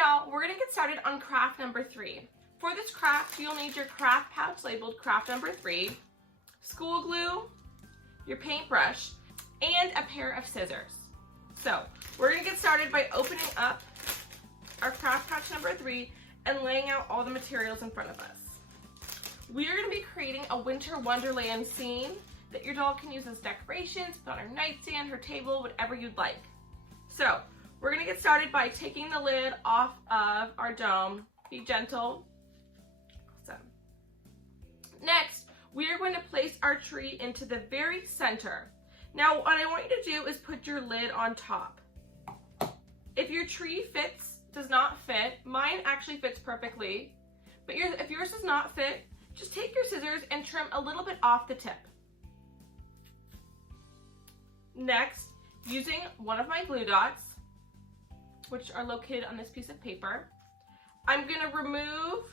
y'all, we're gonna get started on craft number 3. For this craft, you'll need your craft pouch labeled craft number 3, school glue, your paintbrush, and a pair of scissors. So we're gonna get started by opening up our craft pouch number 3 and laying out all the materials in front of us. We are gonna be creating a winter wonderland scene that your doll can use as decorations, put on her nightstand, her table, whatever you'd like. So we're gonna get started by taking the lid off of our dome. Be gentle. Awesome. Next, we are going to place our tree into the very center. Now, what I want you to do is put your lid on top. If your tree does not fit, mine actually fits perfectly, but if yours does not fit, just take your scissors and trim a little bit off the tip. Next, using one of my glue dots, which are located on this piece of paper, I'm gonna remove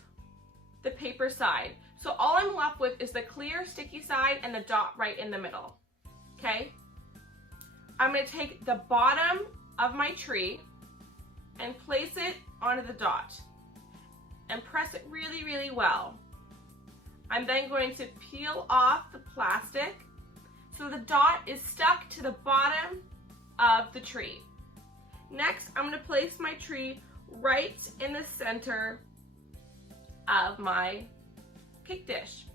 the paper side. So all I'm left with is the clear sticky side and the dot right in the middle. Okay, I'm going to take the bottom of my tree and place it onto the dot and press it really, really well. I'm then going to peel off the plastic so the dot is stuck to the bottom of the tree. Next, I'm going to place my tree right in the center of my cake dish.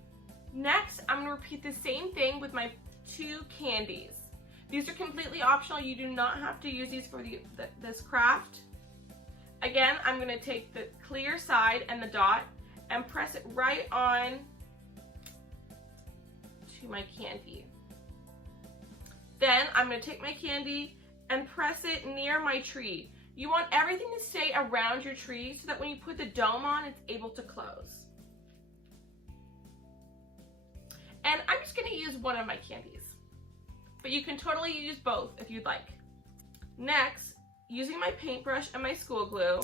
Next, I'm going to repeat the same thing with my 2 candies. These are completely optional. You do not have to use these for this craft. Again, I'm going to take the clear side and the dot and press it right on to my candy. Then I'm going to take my candy and press it near my tree. You want everything to stay around your tree so that when you put the dome on, it's able to close. And I'm just going to use one of my candies, but you can totally use both if you'd like. Next, using my paintbrush and my school glue,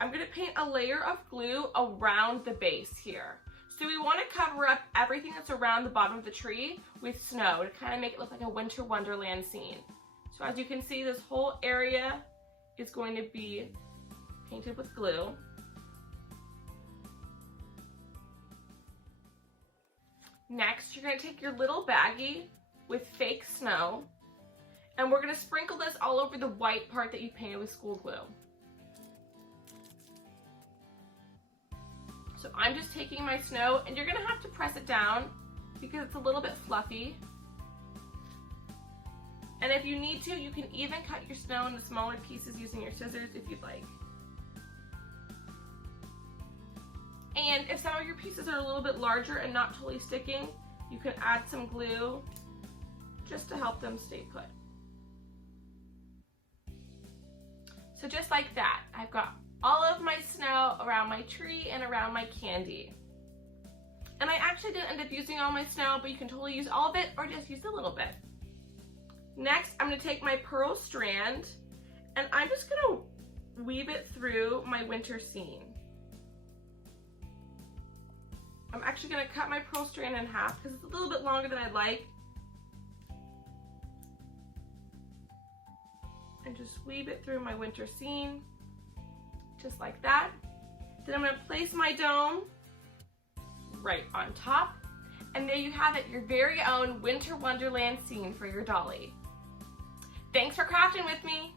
I'm going to paint a layer of glue around the base here. So we want to cover up everything that's around the bottom of the tree with snow to kind of make it look like a winter wonderland scene. So as you can see, this whole area is going to be painted with glue. Next, you're going to take your little baggie with fake snow, and we're going to sprinkle this all over the white part that you painted with school glue. So I'm just taking my snow, and you're going to have to press it down because it's a little bit fluffy. And if you need to, you can even cut your snow into smaller pieces using your scissors if you'd like. And if some of your pieces are a little bit larger and not totally sticking, you can add some glue just to help them stay put. So just like that, I've got all of my snow around my tree and around my candy. And I actually didn't end up using all my snow, but you can totally use all of it or just use a little bit. Next, I'm going to take my pearl strand and I'm just going to weave it through my winter scene. I'm actually going to cut my pearl strand in half because it's a little bit longer than I'd like. And just weave it through my winter scene, just like that. Then I'm going to place my dome right on top. And there you have it, your very own winter wonderland scene for your dolly. Thanks for crafting with me.